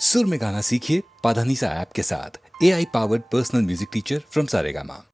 सुर में गाना सीखिए पाधानीसा ऐप के साथ। AI powered personal music teacher from Saregama.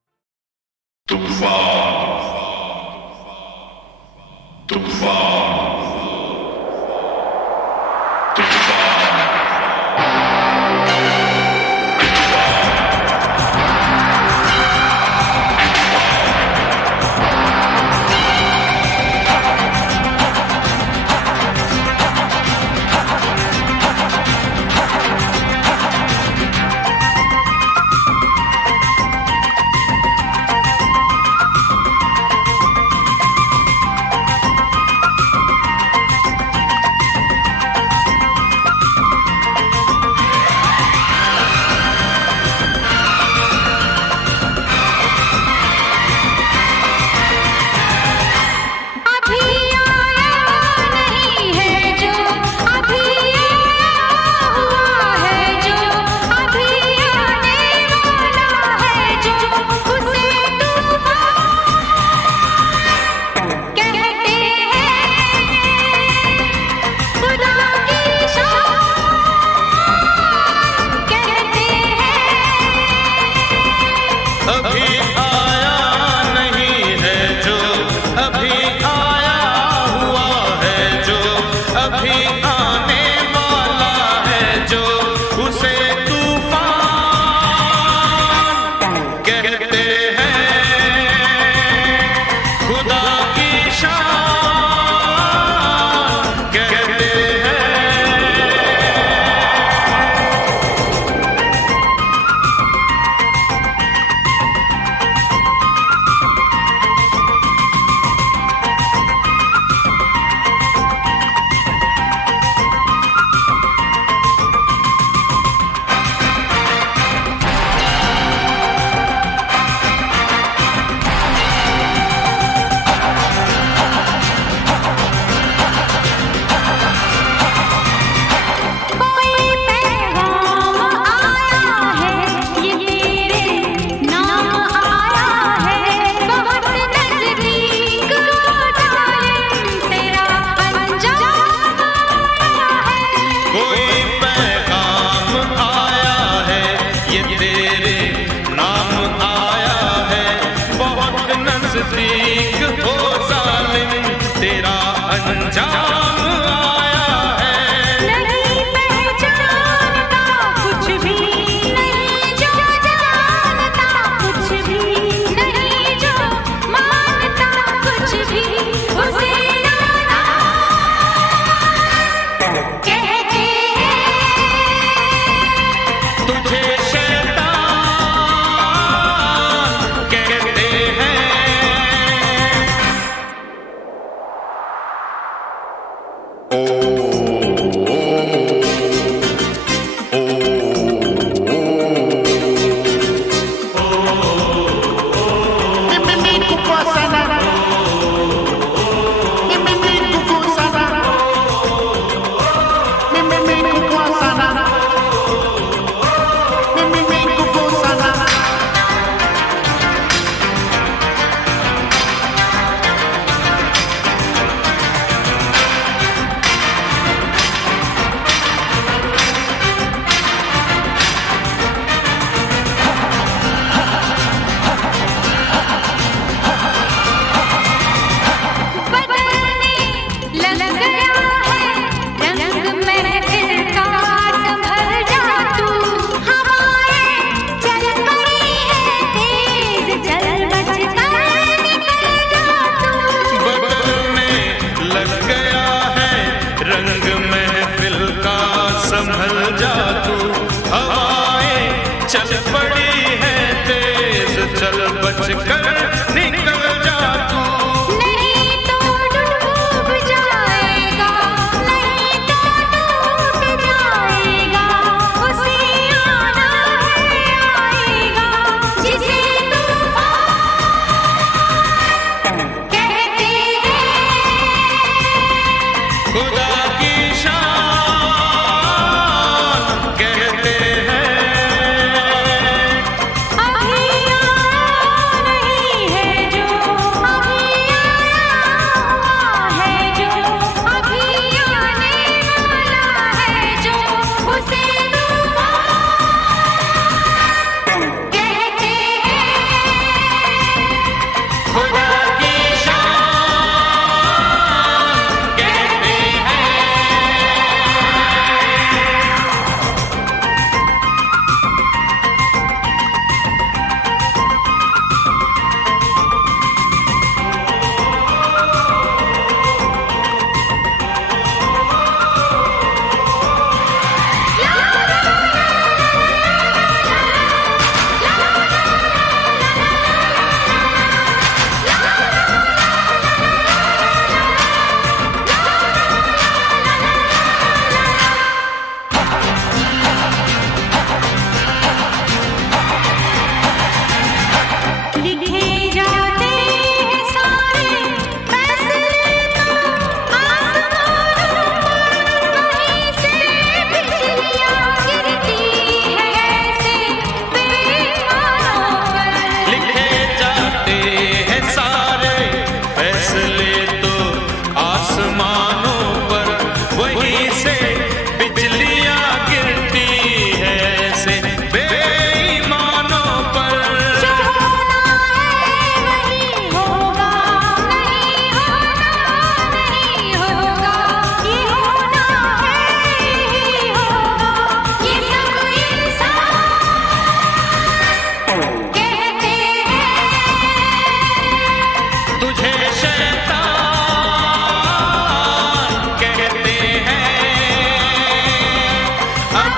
अभी नहीं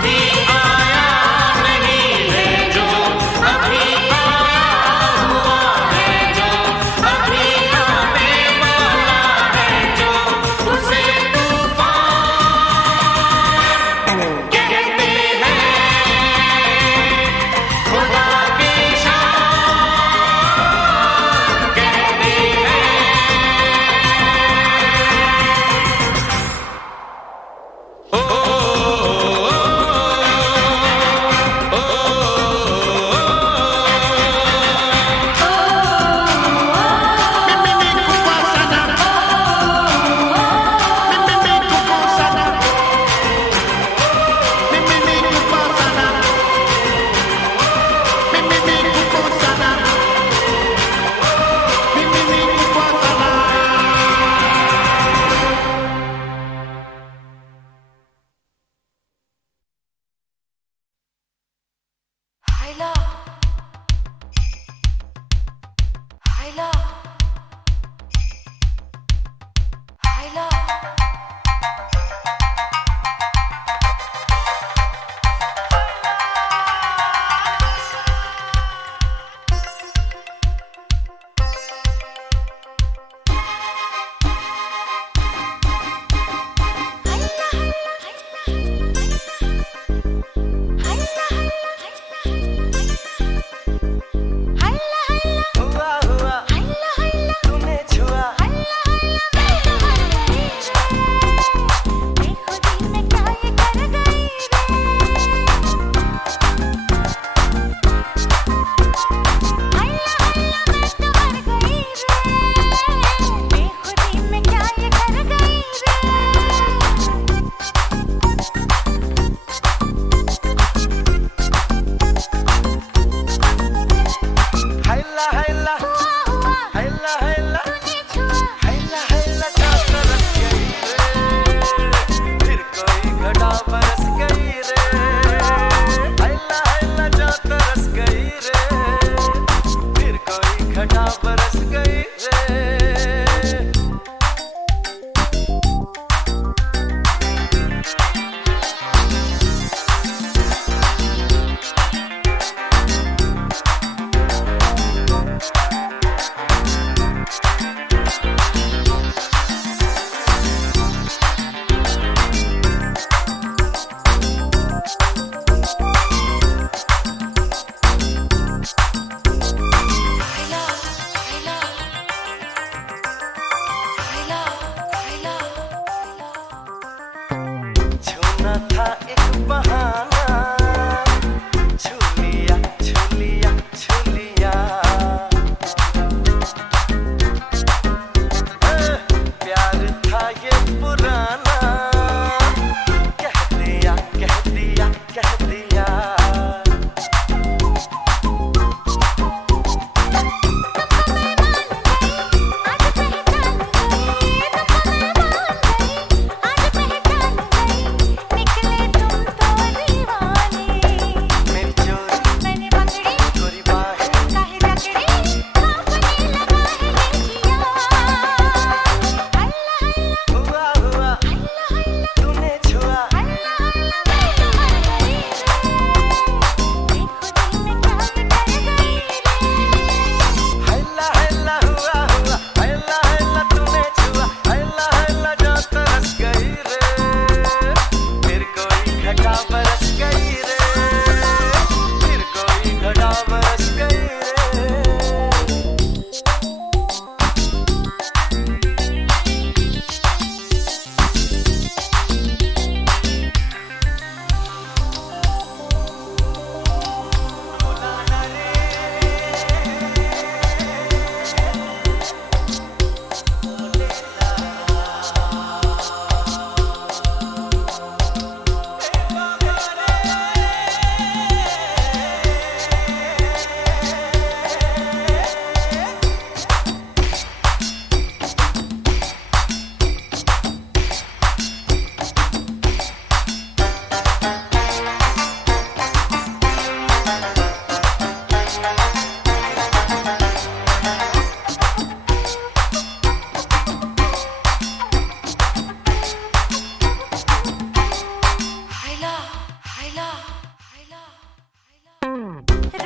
अभी आया नहीं है जो, अभी आया हुआ है जो, अभी आने वाला है जो, उसे तूफान कहते हैं। खुदा की शान कहते हैं। ओ, ओ, ओ, ओ,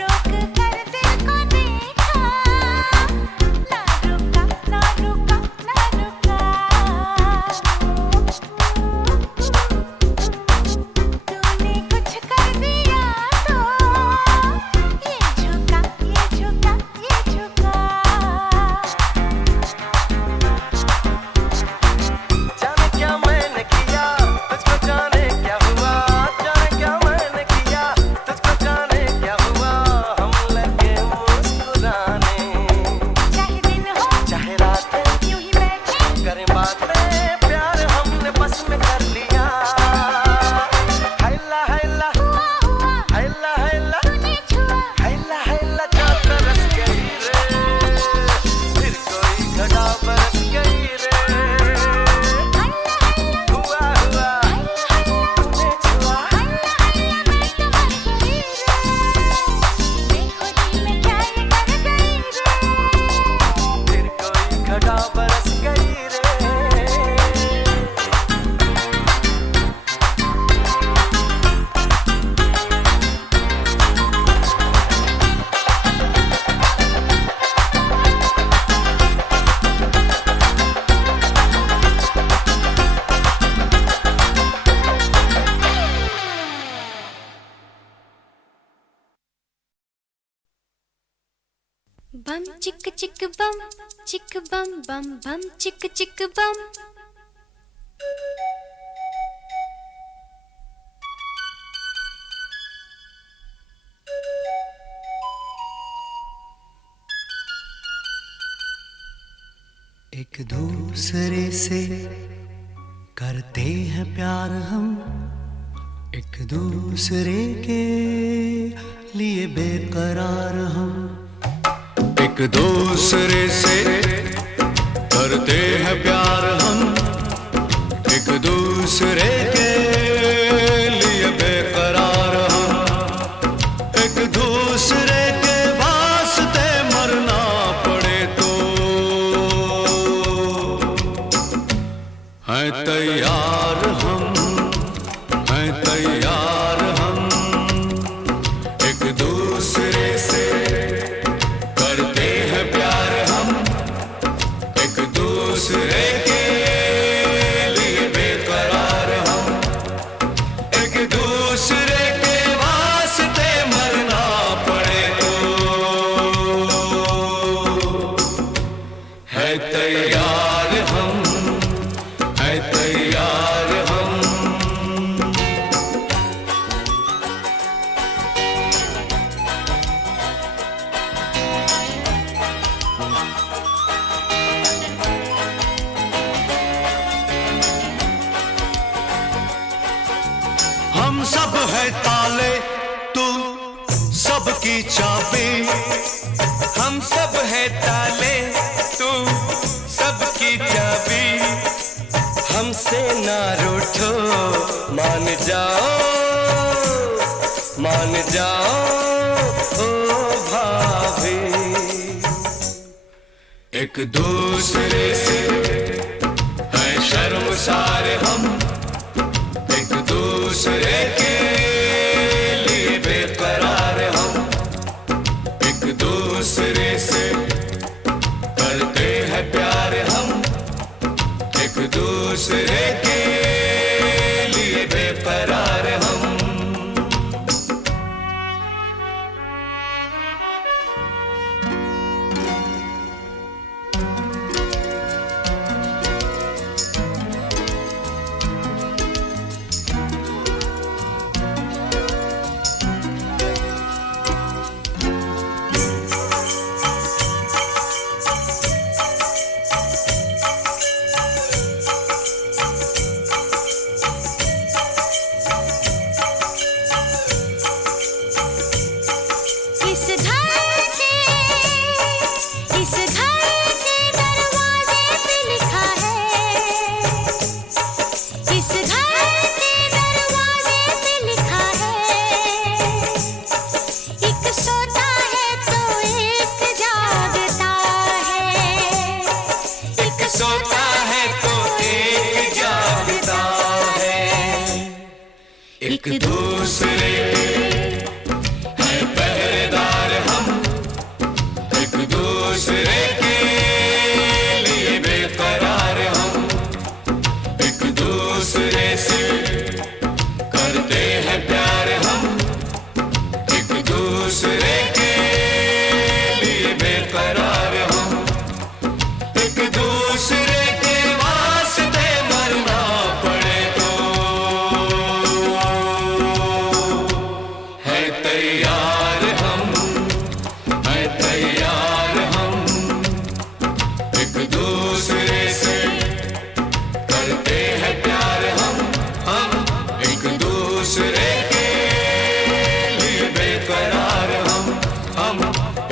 रोक कर दिल को देखा, ना रुका ना रुका ना रुका। तूने कुछ कर दिया तो ये झुका ये झुका ये झुका। जाने क्या मैंने किया तुझको, जाने क्या हुआ, जाने क्या मैंने किया तुझको, जाने क्या हुआ। हम लगे मुस्कुराने, चाहे दिन हो चाहे रातें यूं ही बैठे, करें बातें, प्यार हमने बस में कर लिया। हैला हैला हुआ हुआ हैला हैला तूने छुआ, हैला हैला जो तरस गई रे, फिर कोई घटा बरस गई रे। हल्ला हल्ला हुआ हुआ तूने छुआ, हल्ला हल्ला मैं तो मर गई रे, बेखुदी में क्या ये कर गई रे। फिर कोई घटा बरस गई रे। बम चिक चिक बम बम बम चिक चिक बम। एक दूसरे से करते हैं प्यार हम, एक दूसरे के लिए बेकरार हम। एक दूसरे से करते हैं प्यार हम, एक दूसरे के लिए बेकरार हम। एक दूसरे के वास्ते मरना पड़े तो हैं तैयार हम, हैं तैयार हम। एक दूसरे से करते हैं प्यार हम, एक दूसरे के लिए बेकरार हम। एक दूसरे के वास्ते मरना पड़े तो है तैयार हम, है तैयार हम। हम सब है ताले, तू सबकी चाबी। हम सब है ताले, तू सबकी चाबी। हमसे ना रूठो, मान जाओ, मान जाओ ओ भाभी। एक दूसरे से है शर्मसार हम, एक दूसरे के लिए बेकरार हम। एक दूसरे से करते हैं प्यार हम, एक दूसरे के लिए बेकरार हम। दूसरे के है पहरेदार हम, एक दूसरे के लिए बेकरार हम, एक दूसरे से करते हैं प्यार हम, एक दूसरे के लिए बेकरार हम, एक दूसरे के वास्ते मरना पड़े तो है तैयार हम, है तैयार हम, एक दूसरे से करते हैं प्यार हम एक दूसरे के लिए बेकरार हम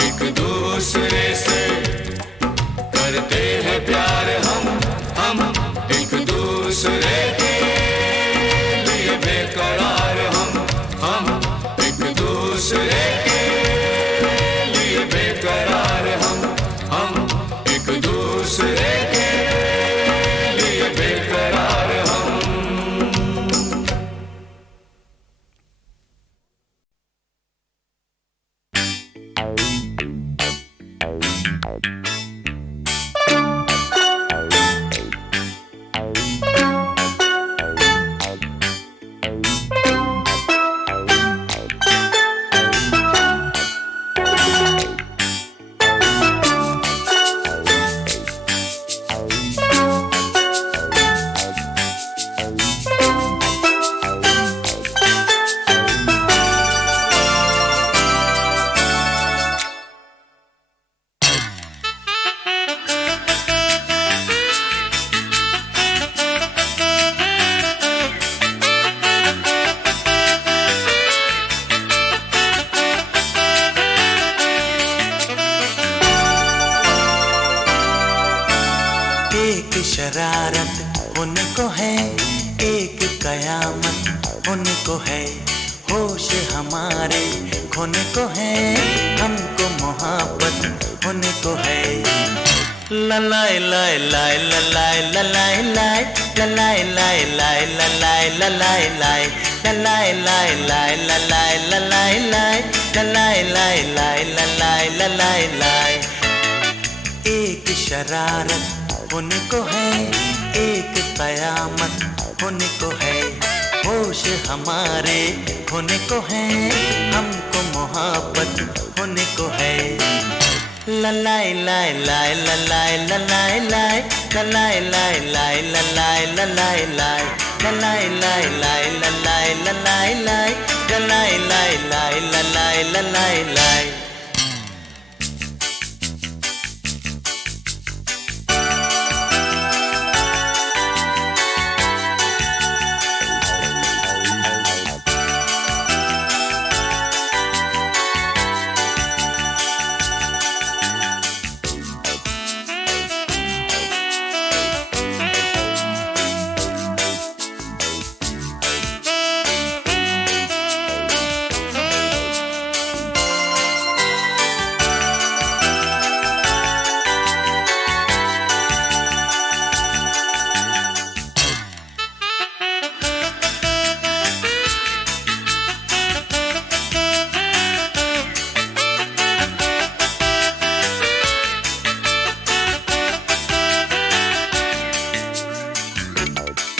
एक दूसरे से करते हैं प्यार हम एक दूसरे के लिए बेकरार हम एक दूसरे के लिए बेकरार हम एक दूसरे के लिए बेकरार हम। एक शरारत उनको है, एक कयामत उनको है, होश हमारे खोने को है, हमको मोहब्बत उनको है। ललाई लाई लाई ललाई ललाई लाई ललाई लाई लाई ललाई ललाई लाई ललाई लाई लाई ललाई ललाई लाई ललाई लाई लाई ललाई ललाई लाई। एक शरारत उनको है, एक कयामत उनको है, होश हमारे खोने को है, हमको मोहब्बत उनको है। ललाई लाई लाई ललाई ललाई लाई ललाई लाई लाई ललाई ललाई लाई ललाई लाई लाई ललाई ललाई लाई ललाई लाई लाई ललाई ललाई लाई।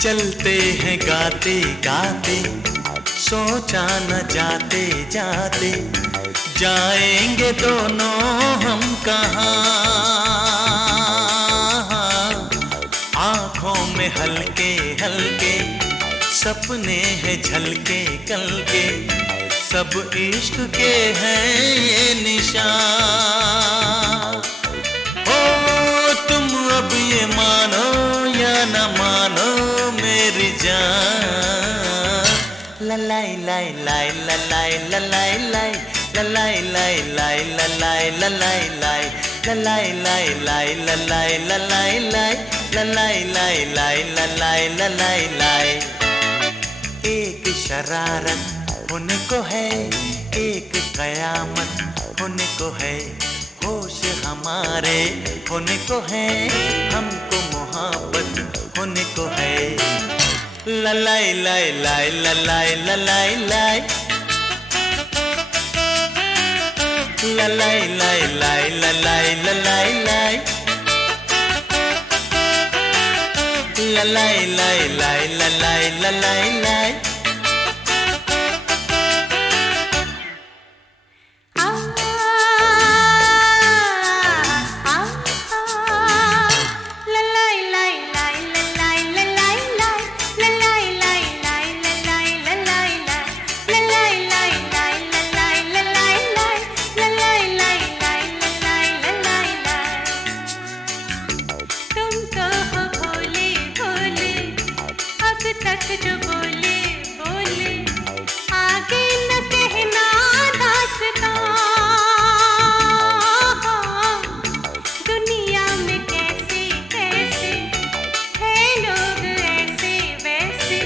चलते हैं गाते गाते, सोचा न जाते जाते, जाएंगे दोनों हम कहाँ। आँखों में हल्के हल्के सपने हैं झलके कल के, सब इश्क के हैं ये निशान। ओ तुम अब ये मानो या न मानो मेरी जान। ललाई लाई लाई ललाई ललाई लाई ललाई लाई लाई ललाई ललाई लाई ललाई लाई लाई ललाई ललाई लाई ललाई लाई लाई ललाई ललाई लाई। एक शरारत उनको है, एक कयामत उनको है, होश हमारे होने को है, हमको मोहब्बत होने को है। ललाई लाई लाई ललाई ललाई लाई ललाई लाई लाई ललाई ललाई लाई ललाई लाई लाई ललाई ललाई लाई जो बोले बोले आगे न कहना दास्तां दुनिया में कैसे कैसे है लोग ऐसे वैसे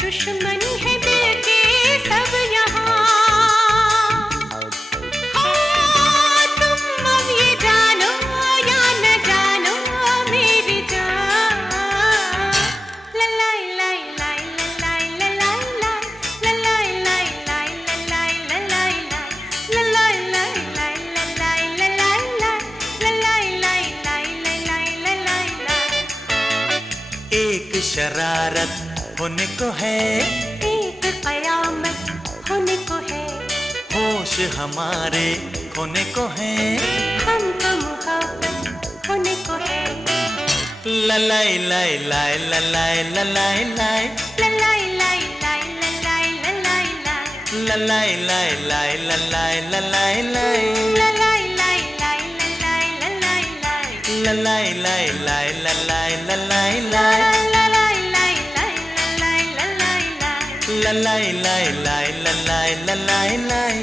दुश्मन है दिल के सब यहाँ तुम अब ये जानो या न जानो मेरी जान ललाई लाई एक शरारत होने को है, एक कयामत होने को है, होश हमारे खोने को है, हमको मुहब्बत होने को है। ललाई लाई लाई ललाई ललाई लाई ललाई लाई लाई ललाई ललाई लाई ललाई लाई लाई ललाई ललाई लाई ललाई लाई लाई ललाई ललाई लाई ललाई लाई लाई ललाई ललाई लाई ललाई लाई लाई ललाई ललाई लाई ललाई लाई लाई ललाई लाई ललाई लाई लाई ललाई ललाई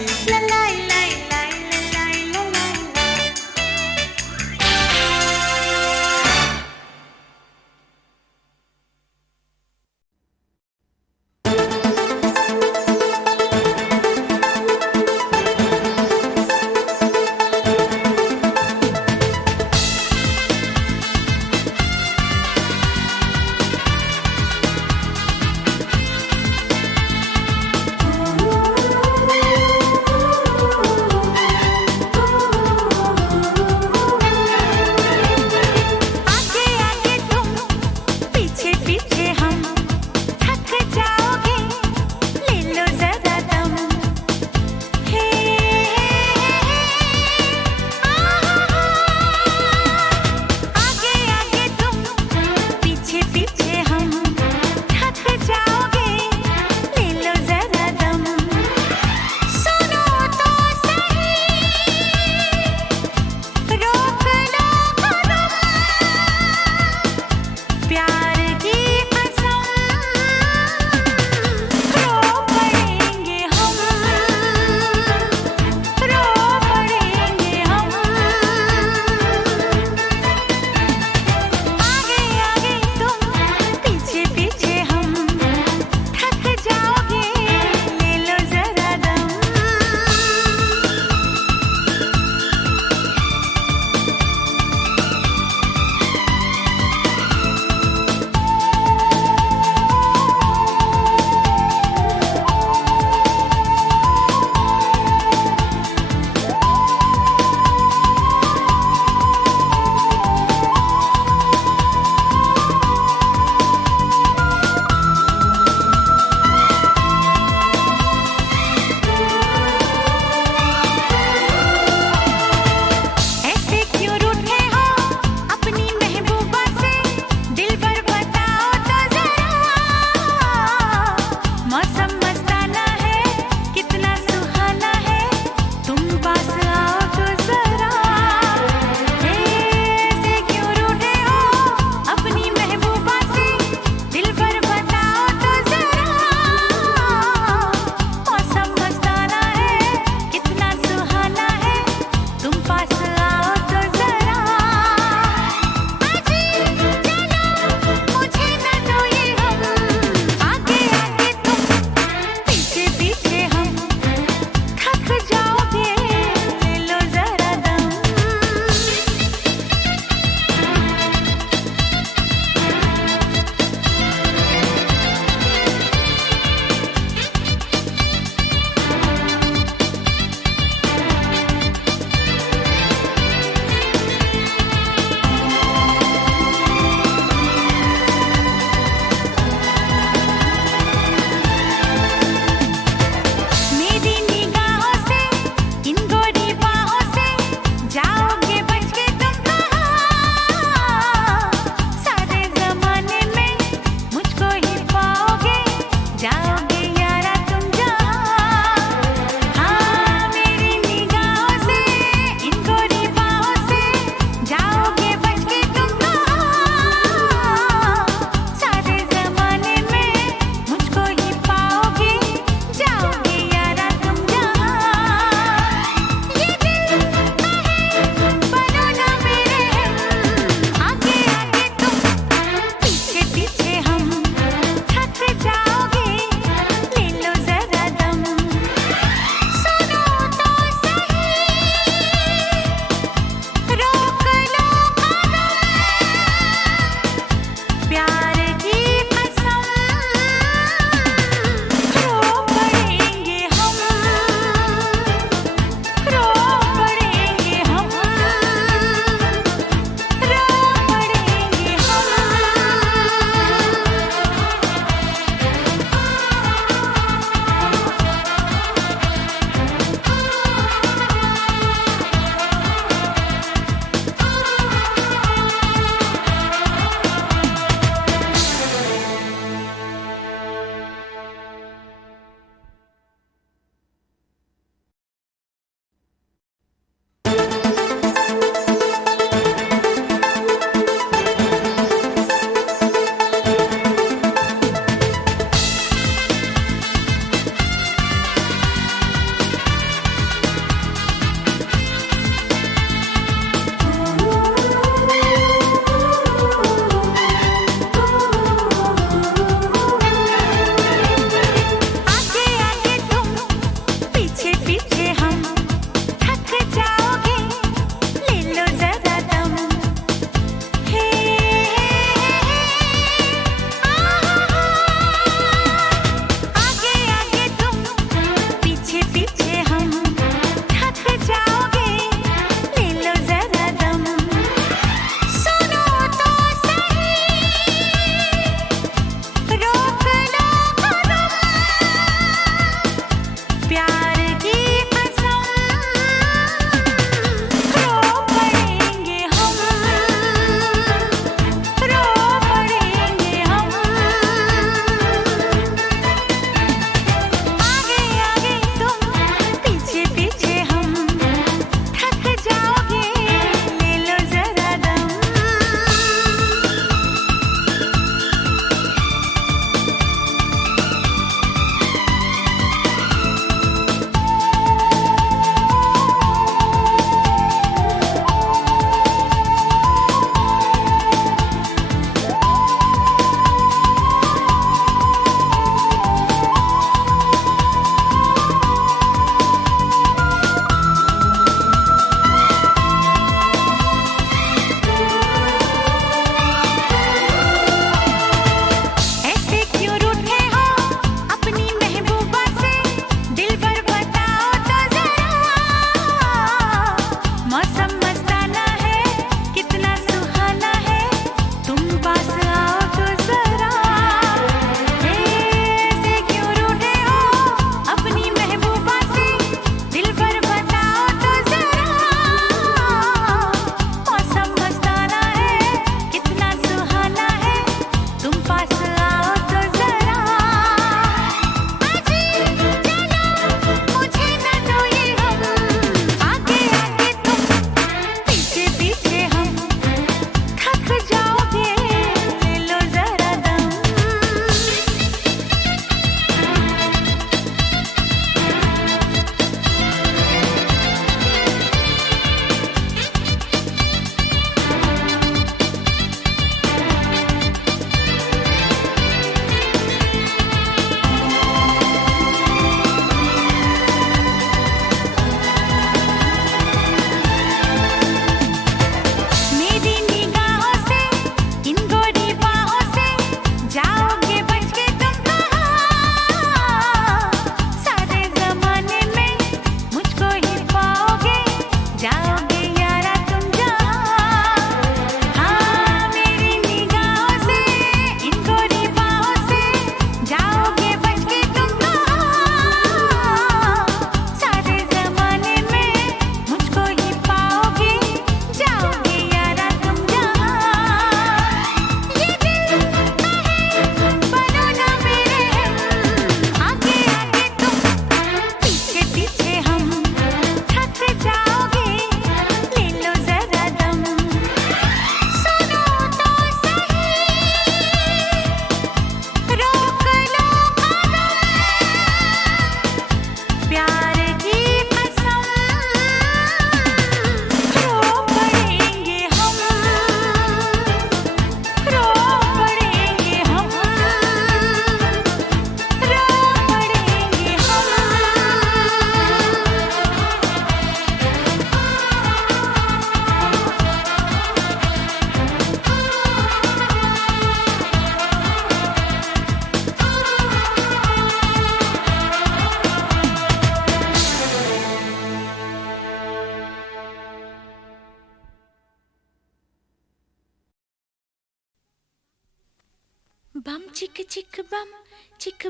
बम चिक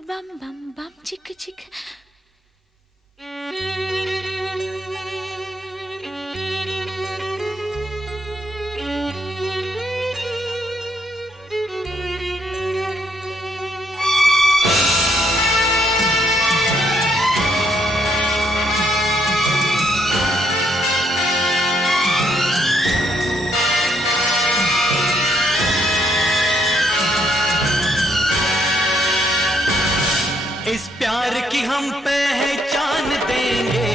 बम बम बम चिक चिक। इस प्यार की हम पहचान देंगे,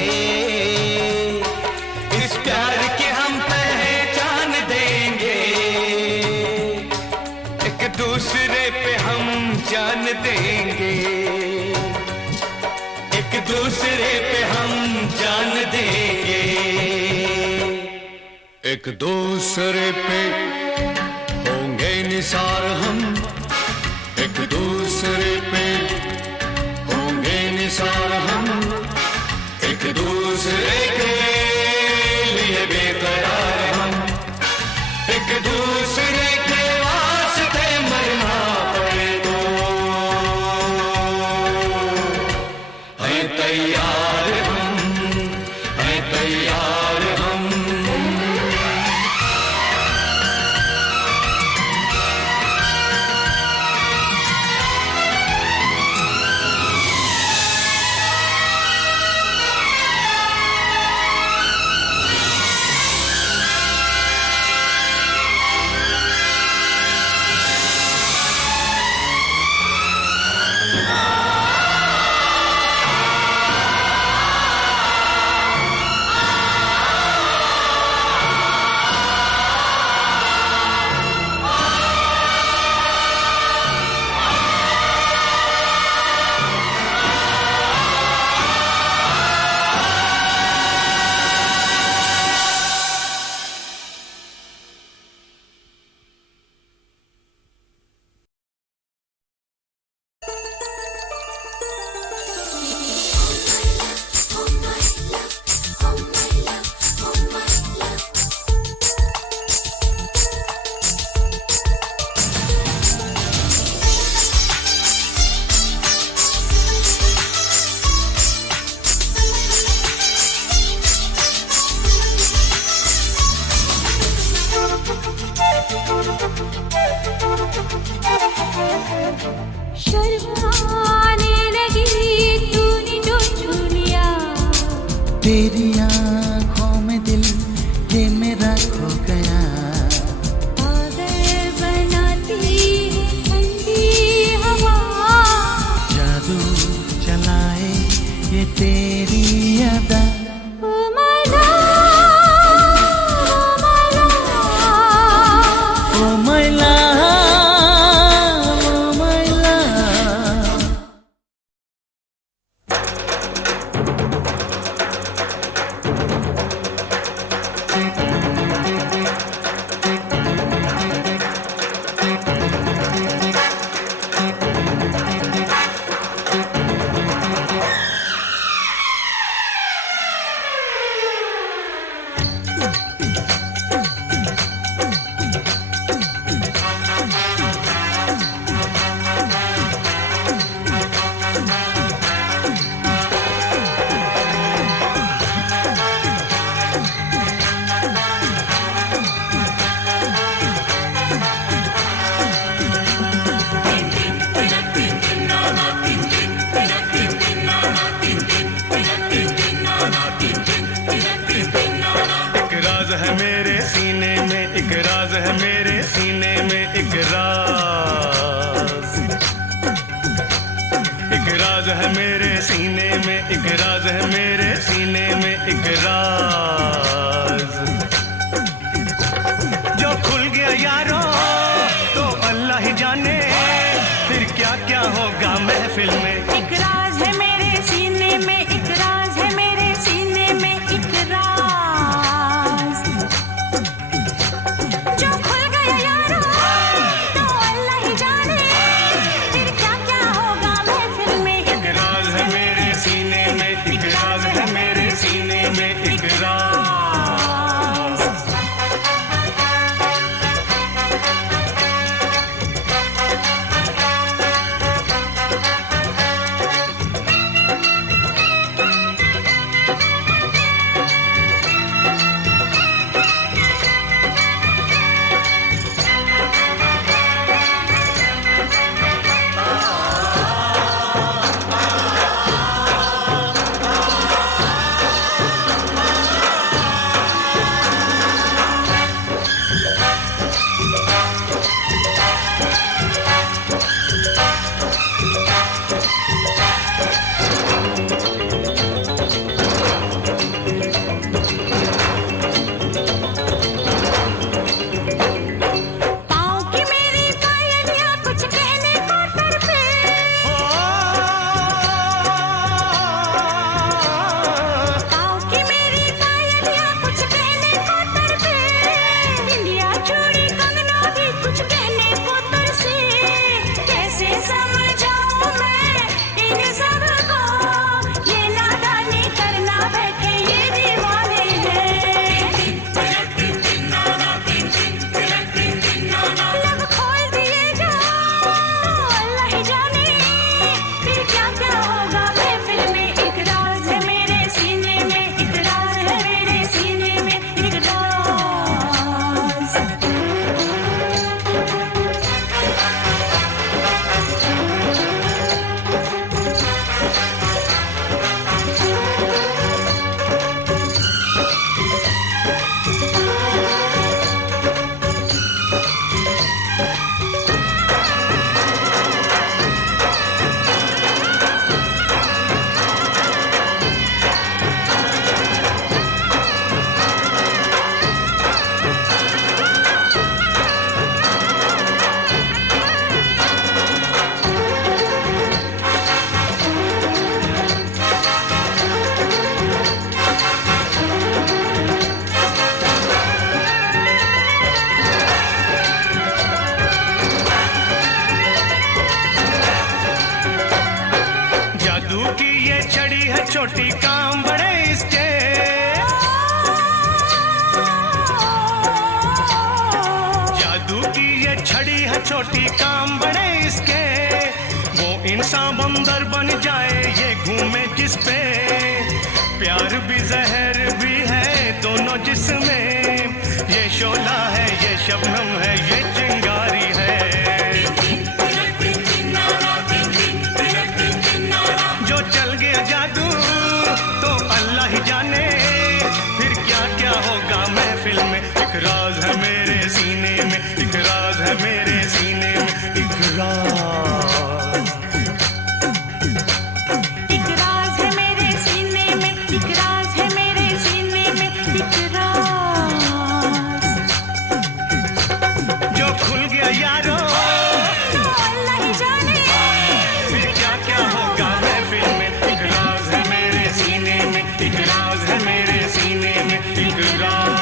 इस प्यार की हम पहचान देंगे, एक दूसरे पे हम जान देंगे, एक दूसरे पे हम जान देंगे, एक दूसरे पे होंगे निसार हम, एक दूसरे पे निसार हम, एक दूसरे के लिए बेकरार हम, एक दूसरे के वास्ते मरना पड़े तो है तैयार हम, है तैयार हम। तेरी आँखों में दिल ये मेरा खो गया, पागल बनाती है ठंडी हवा, जादू चलाए ये तेरी अदा। ओ my love, O my love, O my love, O my love। एक राज है मेरे सीने में, एक राज है मेरे सीने में, एक राज, एक राज है मेरे सीने में, एक राज है मेरे सीने में, एक राज जो खुल गया यारो तो अल्लाह ही जाने फिर क्या क्या होगा महफिल में। एक राज है मेरे सीने में, एक राज है मेरे सीने में, एक राज जो खुल गया यारो तो अल्लाह ही जाने फिर क्या क्या होगा महफिल में। एक राज है मेरे सीने में, एक राज है मेरे सीने में, एक राज। छोटी काम बड़े इसके। जादू की ये छड़ी है छोटी काम बड़े इसके। वो इंसान बंदर बन जाए ये घूमे जिस पे। प्यार भी जहर भी है दोनों जिसमें। ये शोला है ये शबनम है ये चिंगारी है। जो चल गया जादू तो अल्लाह ही जाने फिर क्या क्या होगा महफिल में। एक राज है मेरे सीने में, एक राज है मेरे सीने में, एक राज। एक राज है मेरे सीने में, एक राज है मेरे सीने में, एक राज। जो खुल गया यारो तो अल्लाह ही जाने फिर क्या क्या होगा महफिल में। एक राज है मेरे सीने में, एक राज है मेरे सीने में, एक राज।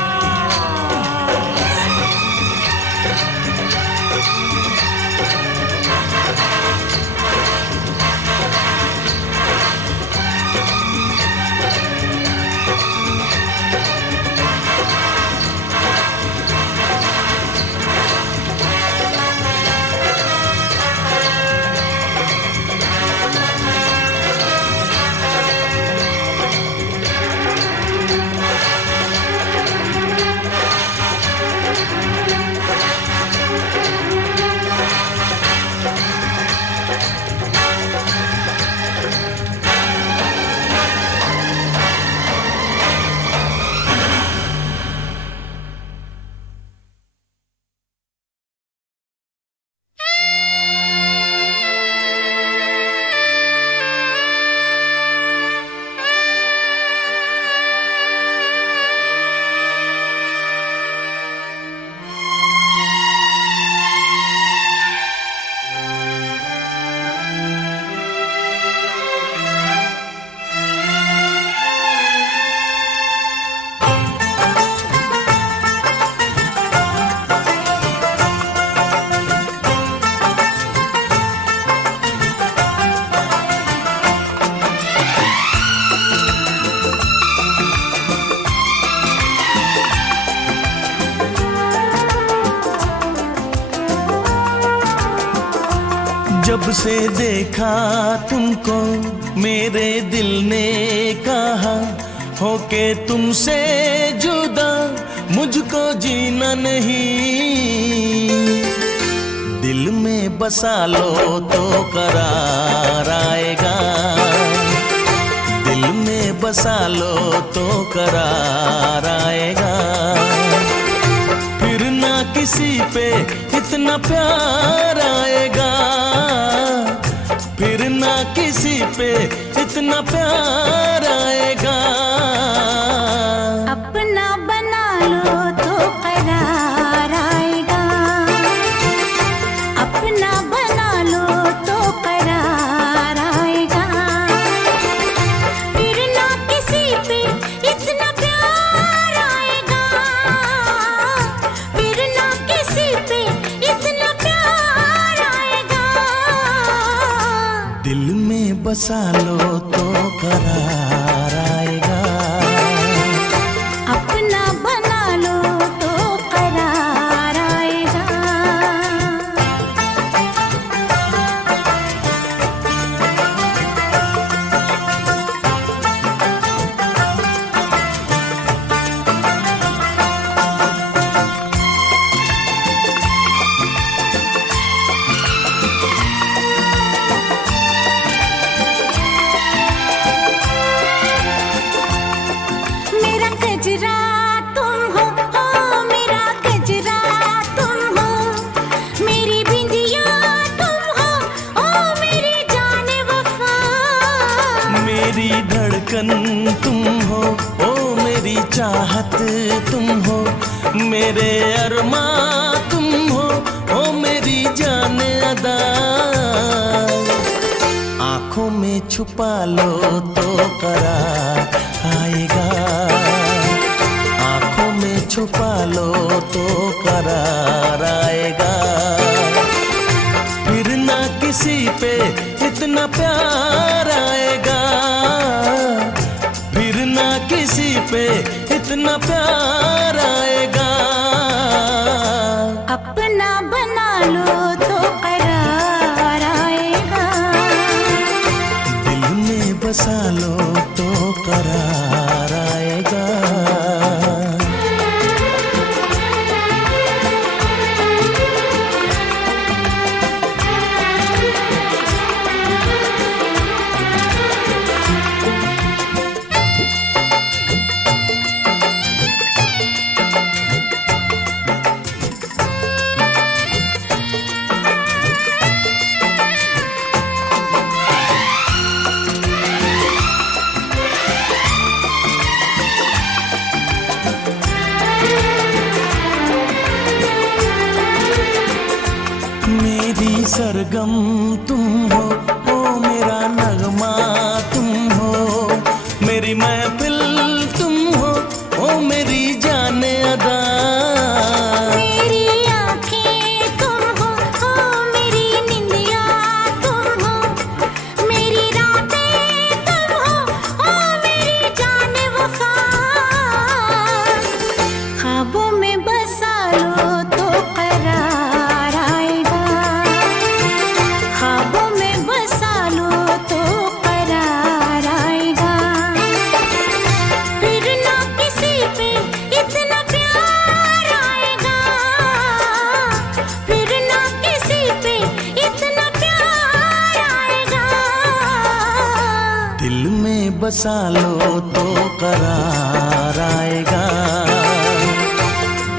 जब से देखा तुमको मेरे दिल ने कहा होके तुमसे जुदा मुझको जीना नहीं। दिल में बसा लो तो करार आएगा। दिल में बसा लो तो करार आएगा। फिर ना किसी पे इतना प्यार आएगा। फिर ना किसी पे इतना प्यार आएगा। अपना बना लो तो करार आएगा। अपना बना लो तो करार आएगा। फिर ना किसी पे इतना प्यार आएगा। फिर ना किसी पे इतना प्यार आएगा। दिल में बसा लो तो करार आएगा। अपना बना लो तो करार आएगा। मेरा गजरा तुम हो मेरा गजरा तुम हो। मेरी बिंदिया तुम हो मेरी जाने वफा। मेरी धड़कन तुम हो ओ मेरी चाहत तुम हो। मेरे अरमा तुम हो ओ मेरी जान अदा। आंखों में छुपा लो तो करार आएगा। आंखों में छुपा लो तो करार आएगा। फिर ना किसी पे इतना प्यार आएगा। पे इतना प्यार आएगा। अपना बना लो तो करार आएगा। दिल में बसा लो तो करार आएगा। मेरी सरगम तुम हो, ओ मेरा नगमा तुम हो, मेरी महफिल तुम हो, ओ मेरी जाने अदा। मेरी आँखें तुम हो, ओ मेरी निंदिया तुम हो, मेरी रातें तुम हो, ओ मेरी जाने वफा। ख्वाबों में बसा लो तो करार आएगा। ख्वाबों में बसा लो तो करार आएगा। फिर ना किसी पे इतना प्यार आएगा। फिर ना किसी पे इतना प्यार आएगा। दिल में बसा लो तो करार आएगा।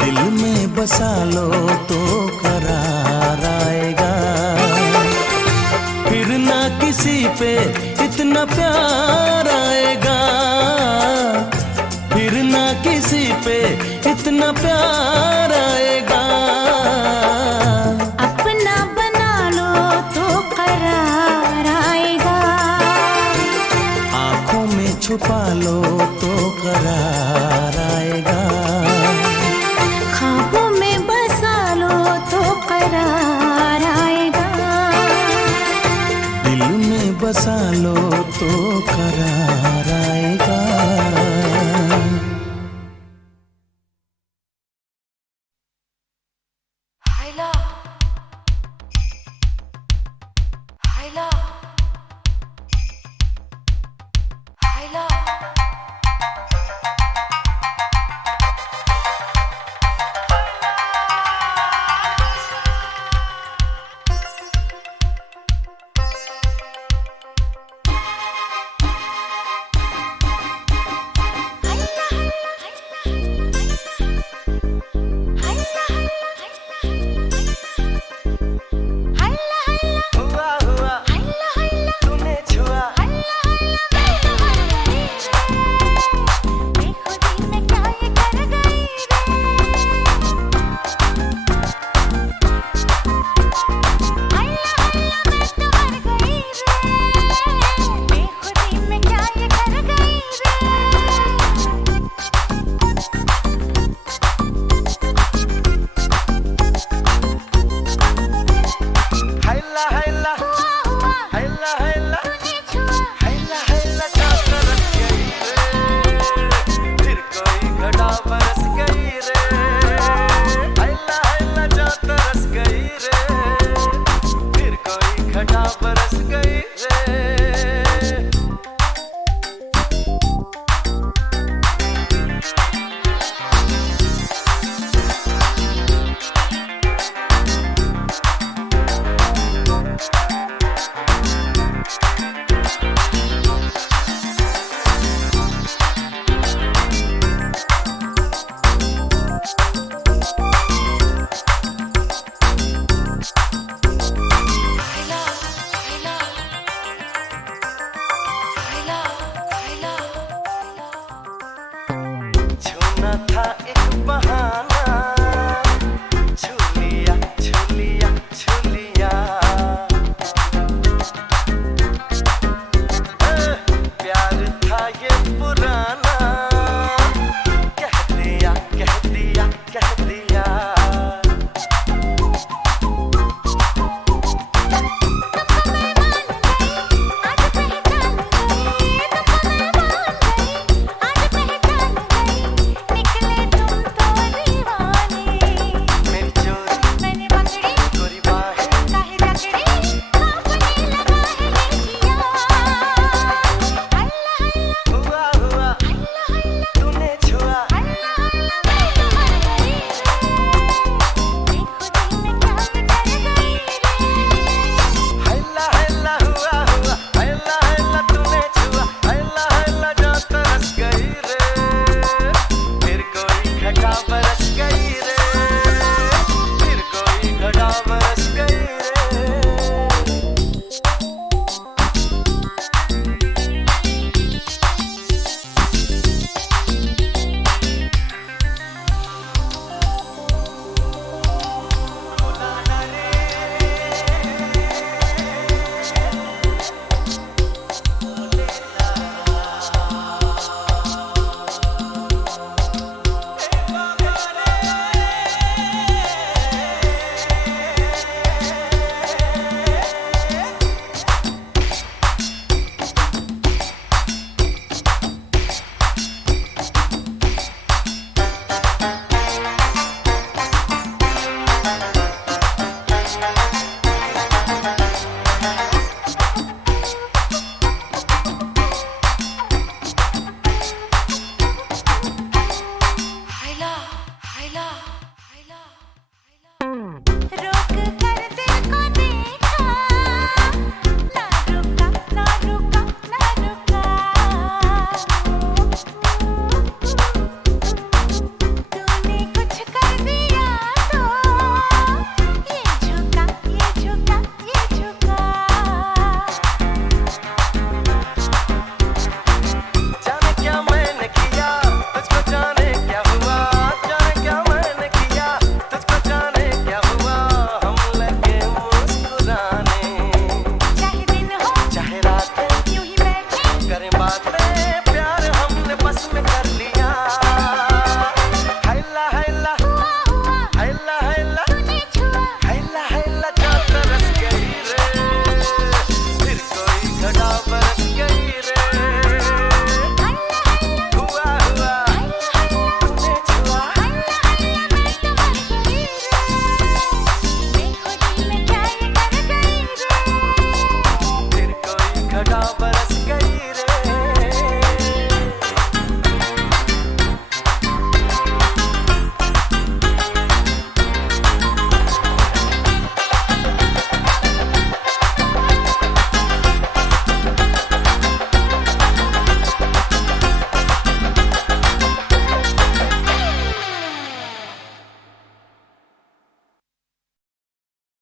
दिल में बसा लो तो करार आएगा। फिर ना किसी पे इतना प्यार आएगा। फिर ना किसी पे इतना प्यार आएगा। अपना बना लो तो करार आएगा। आँखों में छुपा लो तो करार आएगा। ख्वाबों में बसा लो तो करार आएगा। दिल में बसा लो तो करार आएगा। हुआ हुआ तूने छुआ। बेखुदी में क्या ये कर गई बेखुदी में क्या ये कर गई हैला हैला हैला हैला तूने छुआ। हैला हैला चाँद तरस गई रे। फिर कोई घटा बरस गई रे। हैला हैला चाँद तरस गई रे। फिर कोई घटा बरस गई रे। छूना था एक बहाना।